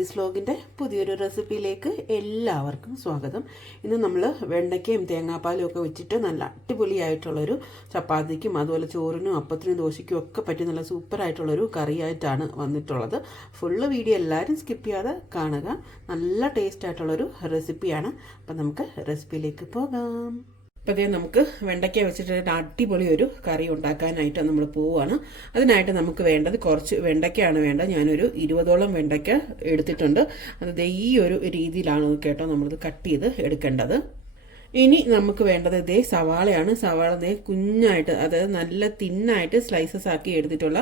പ്രീതി സ്ലോഗിന്റെ പുതിയൊരു റെസിപ്പിയിലേക്ക് എല്ലാവർക്കും സ്വാഗതം. ഇന്ന് നമ്മൾ വെണ്ടയ്ക്കയും തേങ്ങാപ്പാലും ഒക്കെ വെച്ചിട്ട് നല്ല അടിപൊളിയായിട്ടുള്ളൊരു ചപ്പാത്തിക്കും അതുപോലെ ചോറിനും അപ്പത്തിനും ദോശയ്ക്കും ഒക്കെ പറ്റി നല്ല സൂപ്പറായിട്ടുള്ളൊരു കറിയായിട്ടാണ് വന്നിട്ടുള്ളത്. ഫുള്ള് വീഡിയോ എല്ലാവരും സ്കിപ്പ് ചെയ്യാതെ കാണുക. നല്ല ടേസ്റ്റ് ആയിട്ടുള്ളൊരു റെസിപ്പിയാണ് അപ്പം നമുക്ക് റെസിപ്പിയിലേക്ക് പോകാം. അപ്പോൾ അതേ നമുക്ക് വെണ്ടയ്ക്ക വെച്ചിട്ട് അടിപൊളി ഒരു കറി ഉണ്ടാക്കാനായിട്ട് നമ്മൾ പോവുകയാണ് അതിനായിട്ട് നമുക്ക് വേണ്ടത് കുറച്ച് വെണ്ടയ്ക്കയാണ് വേണ്ടത്. ഞാനൊരു ഇരുപതോളം വെണ്ടയ്ക്ക എടുത്തിട്ടുണ്ട്. അത് ഈ ഒരു രീതിയിലാണ് കേട്ടോ നമ്മളിത് കട്ട് ചെയ്ത് എടുക്കേണ്ടത്. ഇനി നമുക്ക് വേണ്ടത് ഇതേ സവാളയാണ്. സവാള ഇതേ കുഞ്ഞായിട്ട് അതായത് നല്ല തിന്നായിട്ട് സ്ലൈസസ് ആക്കി എടുത്തിട്ടുള്ള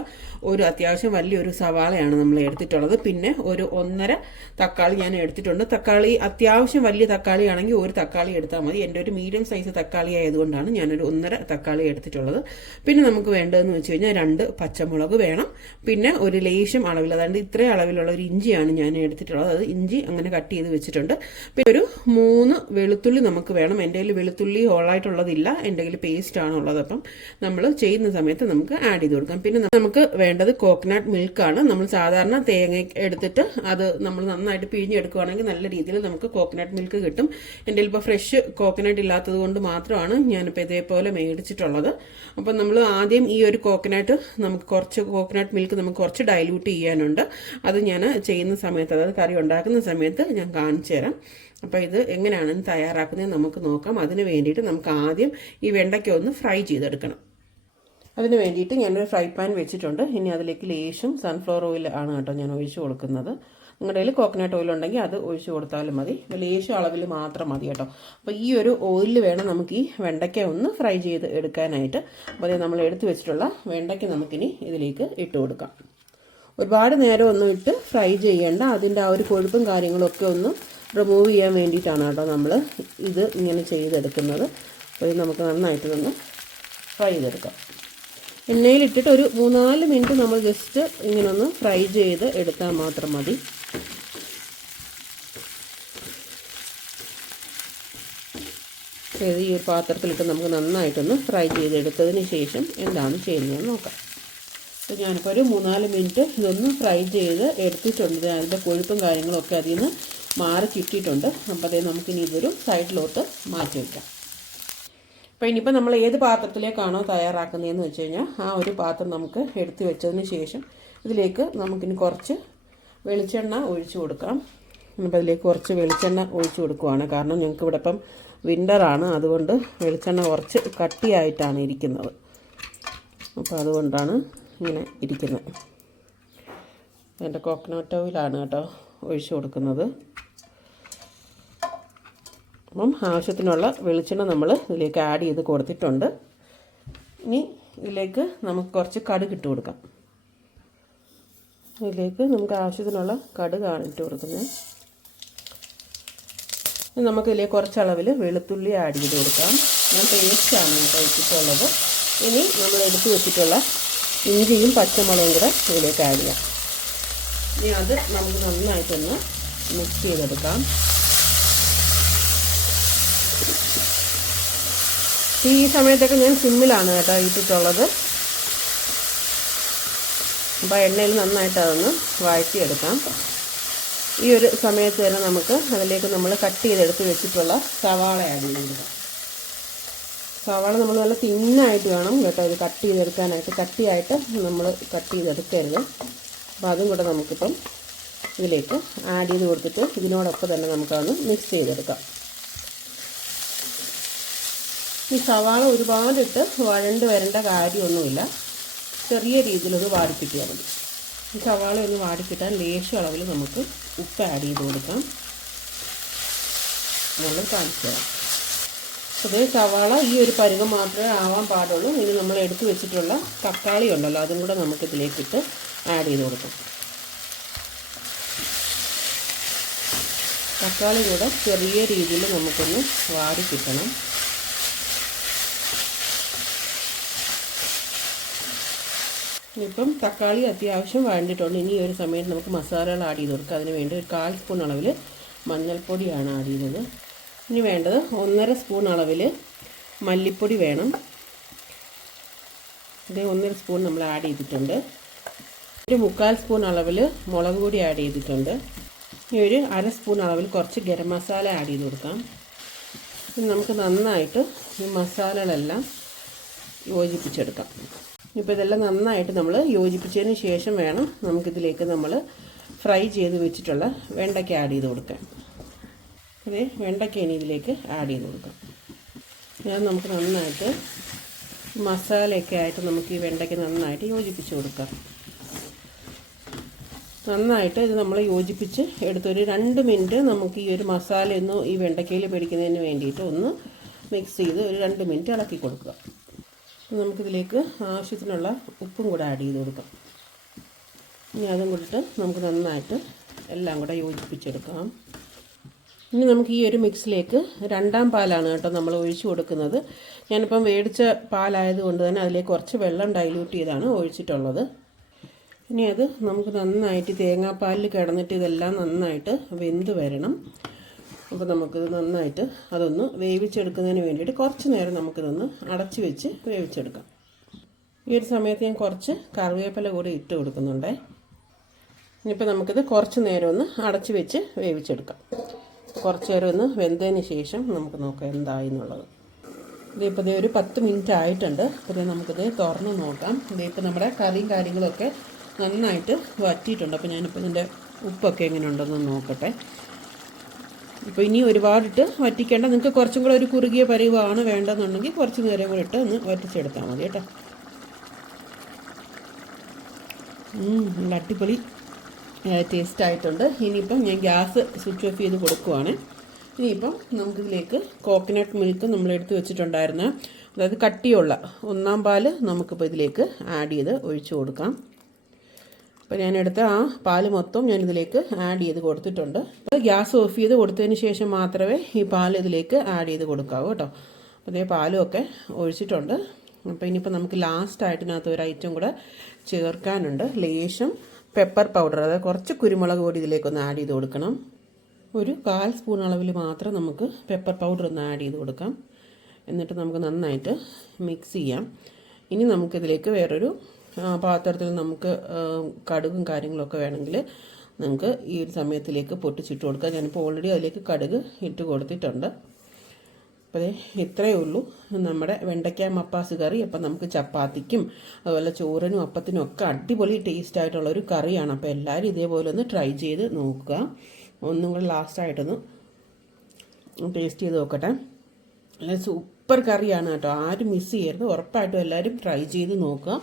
ഒരു അത്യാവശ്യം വലിയൊരു സവാളയാണ് നമ്മൾ എടുത്തിട്ടുള്ളത്. പിന്നെ ഒരു ഒന്നര തക്കാളി ഞാൻ എടുത്തിട്ടുണ്ട്. തക്കാളി അത്യാവശ്യം വലിയ തക്കാളി ആണെങ്കിൽ ഒരു തക്കാളി എടുത്താൽ മതി. എന്റെ ഒരു മീഡിയം സൈസ് തക്കാളി ആയതുകൊണ്ടാണ് ഞാനൊരു ഒന്നര തക്കാളി എടുത്തിട്ടുള്ളത്. പിന്നെ നമുക്ക് വേണ്ടതെന്ന് വെച്ച് കഴിഞ്ഞാൽ രണ്ട് പച്ചമുളക് വേണം. പിന്നെ ഒരു ലേശം അളവിൽ അതായത് ഇത്രയും അളവിലുള്ള ഒരു ഇഞ്ചിയാണ് ഞാൻ എടുത്തിട്ടുള്ളത്. അത് ഇഞ്ചി അങ്ങനെ കട്ട് ചെയ്ത് വെച്ചിട്ടുണ്ട്. പിന്നെ ഒരു മൂന്ന് വെളുത്തുള്ളി നമുക്ക് വേണം. എന്റെ കയ്യിൽ വെളുത്തുള്ളി ഹോളായിട്ടുള്ളതില്ല. എന്റെ കയ്യിൽ പേസ്റ്റ് ആണ് ഉള്ളത് അപ്പം നമ്മൾ ചെയ്യുന്ന സമയത്ത് നമുക്ക് ആഡ് ചെയ്ത് കൊടുക്കാം. പിന്നെ നമുക്ക് വേണ്ടത് കോക്കനട്ട് മിൽക്കാണ് നമ്മൾ സാധാരണ തേങ്ങ എടുത്തിട്ട് അത് നമ്മൾ നന്നായിട്ട് പിഴിഞ്ഞെടുക്കുകയാണെങ്കിൽ നല്ല രീതിയിൽ നമുക്ക് കോക്കനട്ട് മിൽക്ക് കിട്ടും. എന്റെ ഇപ്പോൾ ഫ്രഷ് കോക്കനട്ട് ഇല്ലാത്തത് കൊണ്ട് മാത്രമാണ് ഞാനിപ്പോൾ ഇതേപോലെ മേടിച്ചിട്ടുള്ളത്. അപ്പം നമ്മൾ ആദ്യം ഈ ഒരു കോക്കനട്ട് നമുക്ക് കുറച്ച് കോക്കനട്ട് മിൽക്ക് നമുക്ക് കുറച്ച് ഡൈല്യൂട്ട് ചെയ്യാനുണ്ട്. അത് ഞാൻ ചെയ്യുന്ന സമയത്ത് അതായത് കറി ഉണ്ടാക്കുന്ന സമയത്ത് ഞാൻ കാണിച്ചു തരാം അപ്പോൾ ഇത് എങ്ങനെയാണ് തയ്യാറാക്കുന്നത് നമുക്ക് നോക്കാം. അതിന് വേണ്ടിയിട്ട് നമുക്ക് ആദ്യം ഈ വെണ്ടയ്ക്ക ഒന്ന് ഫ്രൈ ചെയ്തെടുക്കണം. അതിന് വേണ്ടിയിട്ട് ഞാനൊരു ഫ്രൈ പാൻ വെച്ചിട്ടുണ്ട്. ഇനി അതിലേക്ക് ലേശും സൺഫ്ലവർ ഓയിൽ ആണ് കേട്ടോ ഞാൻ ഒഴിച്ചു കൊടുക്കുന്നത്. നിങ്ങളുടെ കയ്യിൽ കോക്കനട്ട് ഓയിൽ ഉണ്ടെങ്കിൽ അത് ഒഴിച്ചു കൊടുത്താലും മതി. ലേശം അളവിൽ മാത്രം മതി കേട്ടോ. അപ്പോൾ ഈ ഒരു ഓയിലിൽ വേണം നമുക്ക് ഈ വെണ്ടയ്ക്ക ഒന്ന് ഫ്രൈ ചെയ്ത് എടുക്കാനായിട്ട്. അപ്പോൾ നമ്മൾ എടുത്തു വെച്ചിട്ടുള്ള വെണ്ടയ്ക്ക നമുക്കിനി ഇതിലേക്ക് ഇട്ട് കൊടുക്കാം. ഒരുപാട് നേരം ഒന്നും ഇട്ട് ഫ്രൈ ചെയ്യേണ്ട. അതിന്റെ ആ ഒരു കൊഴുപ്പും കാര്യങ്ങളൊക്കെ ഒന്ന് റിമൂവ് ചെയ്യാൻ വേണ്ടിയിട്ടാണ് കേട്ടോ നമ്മൾ ഇത് ഇങ്ങനെ ചെയ്തെടുക്കുന്നത്. അപ്പോൾ ഇത് നമുക്ക് നന്നായിട്ടൊന്ന് ഫ്രൈ ചെയ്തെടുക്കാം. എണ്ണയിലിട്ടിട്ട് ഒരു മൂന്നാൽ മിനിറ്റ് നമ്മൾ ജസ്റ്റ് ഇങ്ങനെ ഒന്ന് ഫ്രൈ ചെയ്ത് എടുത്താൽ മാത്രം മതി. ഈ ഒരു പാത്രത്തിലിട്ട് നമുക്ക് നന്നായിട്ടൊന്ന് ഫ്രൈ ചെയ്തെടുത്തതിന് ശേഷം എന്താണ് ചെയ്യുന്നതെന്ന് നോക്കാം. അപ്പോൾ ഞാനിപ്പോൾ ഒരു മൂന്നാൽ മിനിറ്റ് ഇതൊന്ന് ഫ്രൈ ചെയ്ത് എടുത്തിട്ടുണ്ട്. അതിന്റെ കൊഴുപ്പും കാര്യങ്ങളൊക്കെ അതിൽ നിന്ന് മാറി കിട്ടിയിട്ടുണ്ട് അപ്പോൾ അതേ നമുക്കിനി ഇതൊരു സൈഡിലോട്ട് മാറ്റി വയ്ക്കാം അപ്പോൾ ഇനിയിപ്പോൾ നമ്മൾ ഏത് പാത്രത്തിലേക്കാണോ തയ്യാറാക്കുന്നതെന്ന് വെച്ച് കഴിഞ്ഞാൽ ആ ഒരു പാത്രം നമുക്ക് എടുത്തു വെച്ചതിന് ശേഷം ഇതിലേക്ക് നമുക്കിനി കുറച്ച് വെളിച്ചെണ്ണ ഒഴിച്ചു കൊടുക്കാം. അപ്പോൾ അതിലേക്ക് കുറച്ച് വെളിച്ചെണ്ണ ഒഴിച്ചു കൊടുക്കുവാണ്. കാരണം ഞങ്ങൾക്ക് ഇവിടെ ഇപ്പം വിന്ററാണ് അതുകൊണ്ട് വെളിച്ചെണ്ണ കുറച്ച് കട്ടിയായിട്ടാണ് ഇരിക്കുന്നത്. അപ്പോൾ അതുകൊണ്ടാണ് ഇങ്ങനെ ഇരിക്കുന്നത്. എന്റെ കോക്കനട്ട് ഓയിലാണ് കേട്ടോ ഒഴിച്ചു കൊടുക്കുന്നത്. അപ്പം ആവശ്യത്തിനുള്ള വെളിച്ചെണ്ണ നമ്മൾ ഇതിലേക്ക് ആഡ് ചെയ്ത് കൊടുത്തിട്ടുണ്ട്. ഇനി ഇതിലേക്ക് നമുക്ക് കുറച്ച് കടുക് ഇട്ട് കൊടുക്കാം. ഇതിലേക്ക് നമുക്ക് ആവശ്യത്തിനുള്ള കടുകാണ് ഇട്ട് കൊടുക്കുന്നത്. നമുക്ക് ഇതിലേക്ക് കുറച്ച് അളവിൽ വെളുത്തുള്ളി ആഡ് ചെയ്ത് കൊടുക്കാം. ഞാൻ പേസ്റ്റാണ് കേട്ടോ വെച്ചിട്ടുള്ളത് ഇനി നമ്മൾ എടുത്ത് വെച്ചിട്ടുള്ള ഇഞ്ചിയും പച്ചമുളകും കൂടെ ഇതിലേക്ക് ആഡ് ചെയ്യാം. ഇനി അത് നമുക്ക് നന്നായിട്ടൊന്ന് മിക്സ് ചെയ്തെടുക്കാം. ഈ സമയത്തൊക്കെ ഞാൻ സിമ്മിലാണ് കേട്ടോ ഇട്ടിട്ടുള്ളത്. അപ്പോൾ എണ്ണയിൽ നന്നായിട്ട് അതൊന്ന് വഴറ്റിയെടുക്കാം. ഈ ഒരു സമയത്ത് തന്നെ നമുക്ക് അതിലേക്ക് നമ്മൾ കട്ട് ചെയ്തെടുത്ത് വെച്ചിട്ടുള്ള സവാള ആഡ് ചെയ്യുക സവാള നമ്മൾ നല്ല തിന്നായിട്ട് വേണം കേട്ടോ ഇത് കട്ട് ചെയ്തെടുക്കാനായിട്ട്. കട്ടിയായിട്ട് നമ്മൾ കട്ട് ചെയ്തെടുക്കരുത്. അപ്പോൾ അതും കൂടെ നമുക്കിപ്പം ഇതിലേക്ക് ആഡ് ചെയ്ത് കൊടുത്തിട്ട് ഇതിനോടൊപ്പം തന്നെ നമുക്കതൊന്ന് മിക്സ് ചെയ്തെടുക്കാം. ഈ സവാള ഒരുപാടിട്ട് വഴണ്ട് വരേണ്ട കാര്യമൊന്നുമില്ല. ചെറിയ രീതിയിലൊന്ന് വാടിപ്പിക്കാൻ മതി. ഈ സവാള ഒന്ന് വാടിക്കിട്ടാൻ ലേശം അളവിൽ നമുക്ക് ഉപ്പ് ആഡ് ചെയ്ത് കൊടുക്കാം. നമ്മൾ കാണിച്ചു തരാം അതേ സവാള ഈ ഒരു പരുവം മാത്രമേ ആവാൻ പാടുള്ളൂ. ഇനി നമ്മൾ എടുത്തു വെച്ചിട്ടുള്ള തക്കാളി ഉണ്ടല്ലോ അതും കൂടെ നമുക്ക് ഇതിലേക്കിട്ട് ആഡ് ചെയ്ത് കൊടുക്കാം. തക്കാളി കൂടെ ചെറിയ രീതിയിൽ നമുക്കൊന്ന് വാടി കിട്ടണം ഇപ്പം തക്കാളി അത്യാവശ്യം വേണ്ടിയിട്ടുണ്ട്. ഇനി ഒരു സമയത്ത് നമുക്ക് മസാലകൾ ആഡ് ചെയ്ത് കൊടുക്കുക അതിന് വേണ്ടി ഒരു കാൽ സ്പൂൺ അളവിൽ മഞ്ഞൾപ്പൊടിയാണ് ആഡ് ചെയ്യുന്നത് ഇനി വേണ്ടത് ഒന്നര സ്പൂൺ അളവിൽ മല്ലിപ്പൊടി വേണം. ഇത് ഒന്നര സ്പൂൺ നമ്മൾ ആഡ് ചെയ്തിട്ടുണ്ട്. ഒരു മുക്കാൽ സ്പൂൺ അളവിൽ മുളക് പൊടി ആഡ് ചെയ്തിട്ടുണ്ട്. ഇനി ഒരു അര സ്പൂൺ അളവിൽ കുറച്ച് ഗരം മസാല ആഡ് ചെയ്ത് കൊടുക്കാം. നമുക്ക് നന്നായിട്ട് ഈ മസാലകളെല്ലാം യോജിപ്പിച്ചെടുക്കാം. ഇപ്പോൾ ഇതെല്ലാം നന്നായിട്ട് നമ്മൾ യോജിപ്പിച്ചതിന് ശേഷം വേണം നമുക്കിതിലേക്ക് നമ്മൾ ഫ്രൈ ചെയ്ത് വെച്ചിട്ടുള്ള വെണ്ടയ്ക്ക ആഡ് ചെയ്ത് കൊടുക്കാം അതെ വെണ്ടയ്ക്ക ഇനി ഇതിലേക്ക് ആഡ് ചെയ്ത് കൊടുക്കാം. ഞാൻ നമുക്ക് നന്നായിട്ട് മസാലയൊക്കെ ആയിട്ട് നമുക്ക് ഈ വെണ്ടയ്ക്ക് നന്നായിട്ട് യോജിപ്പിച്ച് കൊടുക്കാം. നന്നായിട്ട് ഇത് നമ്മൾ യോജിപ്പിച്ച് എടുത്തൊരു രണ്ട് മിനിറ്റ് നമുക്ക് ഈ ഒരു മസാല ഒന്ന് ഈ വെണ്ടയ്ക്കയിൽ പിടിക്കുന്നതിന് വേണ്ടിയിട്ട് ഒന്ന് മിക്സ് ചെയ്ത് ഒരു രണ്ട് മിനിറ്റ് ഇളക്കി കൊടുക്കുക. നമുക്കിതിലേക്ക് ആവശ്യത്തിനുള്ള ഉപ്പും കൂടെ ആഡ് ചെയ്ത് കൊടുക്കാം. ഇനി അതും കൂടിയിട്ട് നമുക്ക് നന്നായിട്ട് എല്ലാം കൂടെ യോജിപ്പിച്ചെടുക്കാം. ഇനി നമുക്ക് ഈ ഒരു മിക്സിലേക്ക് രണ്ടാം പാലാണ് കേട്ടോ നമ്മൾ ഒഴിച്ചു കൊടുക്കുന്നത്. ഞാനിപ്പം മേടിച്ച പാലായതുകൊണ്ട് തന്നെ അതിലേക്ക് കുറച്ച് വെള്ളം ഡൈല്യൂട്ട് ചെയ്താണ് ഒഴിച്ചിട്ടുള്ളത്. ഇനി അത് നമുക്ക് നന്നായിട്ട് തേങ്ങാപ്പാലിൽ കിടന്നിട്ട് ഇതെല്ലാം നന്നായിട്ട് വെന്ത് വരണം. അപ്പോൾ നമുക്കിത് നന്നായിട്ട് അതൊന്ന് വേവിച്ചെടുക്കുന്നതിന് വേണ്ടിയിട്ട് കുറച്ച് നേരം നമുക്കിതൊന്ന് അടച്ച് വെച്ച് വേവിച്ചെടുക്കാം. ഈ ഒരു സമയത്ത് ഞാൻ കുറച്ച് കറിവേപ്പില കൂടി ഇട്ട് കൊടുക്കുന്നുണ്ടേ. ഇനിയിപ്പോൾ നമുക്കിത് കുറച്ച് നേരം ഒന്ന് അടച്ച് വെച്ച് വേവിച്ചെടുക്കാം. കുറച്ച് നേരം ഒന്ന് വെന്തതിന് ശേഷം നമുക്ക് നോക്കാം എന്തായി എന്നുള്ളത്. ഇതിപ്പോൾ ഇതേ ഒരു പത്ത് മിനിറ്റ് ആയിട്ടുണ്ട്. അപ്പോൾ നമുക്കിത് തുറന്ന് നോക്കാം. ഇതിപ്പോൾ നമ്മുടെ കറിയും കാര്യങ്ങളൊക്കെ നന്നായിട്ട് വറ്റിയിട്ടുണ്ട്. അപ്പോൾ ഞാനിപ്പോൾ ഇതിന്റെ ഉപ്പൊക്കെ എങ്ങനെ ഉണ്ടെന്ന് നോക്കട്ടെ. ഇപ്പോൾ ഇനി ഒരുപാടിട്ട് വറ്റിക്കേണ്ട. നിങ്ങൾക്ക് കുറച്ചും കൂടെ ഒരു കുറുകിയ പരിവാണ് വേണ്ടെന്നുണ്ടെങ്കിൽ കുറച്ച് നേരം കൂടെ ഇട്ട് ഒന്ന് വറ്റിച്ചെടുത്താൽ മതി കേട്ടോ. നല്ല അടിപൊളി ടേസ്റ്റ് ആയിട്ടുണ്ട്. ഇനിയിപ്പം ഞാൻ ഗ്യാസ് സ്വിച്ച് ഓഫ് ചെയ്ത് കൊടുക്കുവാണ്. ഇനിയിപ്പം നമുക്കിതിലേക്ക് കോക്കനട്ട് മിൽക്ക് നമ്മൾ എടുത്ത് വെച്ചിട്ടുണ്ടായിരുന്ന അതായത് കട്ടിയുള്ള ഒന്നാം പാൽ നമുക്കിപ്പോൾ ഇതിലേക്ക് ആഡ് ചെയ്ത് ഒഴിച്ചു കൊടുക്കാം. അപ്പോൾ ഞാനെടുത്ത ആ പാൽ മൊത്തം ഞാനിതിലേക്ക് ആഡ് ചെയ്ത് കൊടുത്തിട്ടുണ്ട്. ഗ്യാസ് ഓഫ് ചെയ്ത് കൊടുത്തതിന് ശേഷം മാത്രമേ ഈ പാൽ ഇതിലേക്ക് ആഡ് ചെയ്ത് കൊടുക്കാവൂ കേട്ടോ. അതേ പാലും ഒക്കെ ഒഴിച്ചിട്ടുണ്ട്. അപ്പോൾ ഇനിയിപ്പോൾ നമുക്ക് ലാസ്റ്റ് ഇതിനകത്ത് ഒരു ഐറ്റം കൂടെ ചേർക്കാനുണ്ട്. ലേശം പെപ്പർ പൗഡർ അതായത് കുറച്ച് കുരുമുളക് പൊടി ഇതിലേക്കൊന്ന് ആഡ് ചെയ്ത് കൊടുക്കണം. ഒരു കാൽ സ്പൂൺ അളവിൽ മാത്രം നമുക്ക് പെപ്പർ പൗഡർ ഒന്ന് ആഡ് ചെയ്ത് കൊടുക്കാം. എന്നിട്ട് നമുക്ക് നന്നായിട്ട് മിക്സ് ചെയ്യാം. ഇനി നമുക്കിതിലേക്ക് വേറൊരു പാത്രത്തിൽ നമുക്ക് കടുകും കാര്യങ്ങളൊക്കെ വേണമെങ്കിൽ നമുക്ക് ഈ ഒരു സമയത്തിലേക്ക് പൊട്ടിച്ചിട്ട് കൊടുക്കാം. ഞാനിപ്പോൾ ഓൾറെഡി അതിലേക്ക് കടുക് ഇട്ട് കൊടുത്തിട്ടുണ്ട്. അപ്പോൾ ഇത്രയേ ഉള്ളൂ. നമ്മുടെ വെണ്ടയ്ക്ക മപ്പാസ് കറി. അപ്പം നമുക്ക് ചപ്പാത്തിക്കും അതുപോലെ ചോറിനും അപ്പത്തിനും ഒക്കെ അടിപൊളി ടേസ്റ്റ് ആയിട്ടുള്ള ഒരു കറിയാണ്. അപ്പോൾ എല്ലാവരും ഇതേപോലെ ഒന്ന് ട്രൈ ചെയ്ത് നോക്കുക. ഒന്നും കൂടെ ലാസ്റ്റായിട്ടൊന്ന് ടേസ്റ്റ് ചെയ്ത് നോക്കട്ടെ. നല്ല സൂപ്പർ കറിയാണ് കേട്ടോ. ആരും മിസ് ചെയ്യരുത്. ഉറപ്പായിട്ടും എല്ലാവരും ട്രൈ ചെയ്ത് നോക്കുക.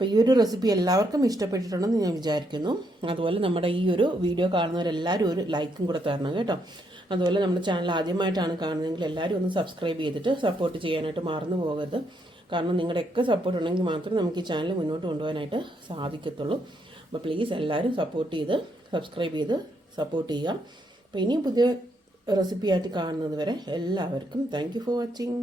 അപ്പോൾ ഈ ഒരു റെസിപ്പി എല്ലാവർക്കും ഇഷ്ടപ്പെട്ടിട്ടുണ്ടെന്ന് ഞാൻ വിചാരിക്കുന്നു. അതുപോലെ നമ്മുടെ ഈ ഒരു വീഡിയോ കാണുന്നവരെല്ലാവരും ഒരു ലൈക്കും കൂടെ തരണം കേട്ടോ. അതുപോലെ നമ്മുടെ ചാനൽ ആദ്യമായിട്ടാണ് കാണുന്നതെങ്കിൽ എല്ലാവരും ഒന്ന് സബ്സ്ക്രൈബ് ചെയ്തിട്ട് സപ്പോർട്ട് ചെയ്യാനായിട്ട് മറന്നു പോകരുത്. കാരണം നിങ്ങളുടെയൊക്കെ സപ്പോർട്ട് ഉണ്ടെങ്കിൽ മാത്രമേ നമുക്ക് ഈ ചാനൽ മുന്നോട്ട് കൊണ്ടുപോകാനായിട്ട് സാധിക്കത്തുള്ളൂ. അപ്പോൾ പ്ലീസ് എല്ലാവരും സപ്പോർട്ട് ചെയ്ത് സബ്സ്ക്രൈബ് ചെയ്ത് സപ്പോർട്ട് ചെയ്യുക. അപ്പോൾ ഇനിയും പുതിയ റെസിപ്പി ആയിട്ട് കാണുന്നത് വരെ എല്ലാവർക്കും താങ്ക് ഫോർ വാച്ചിങ്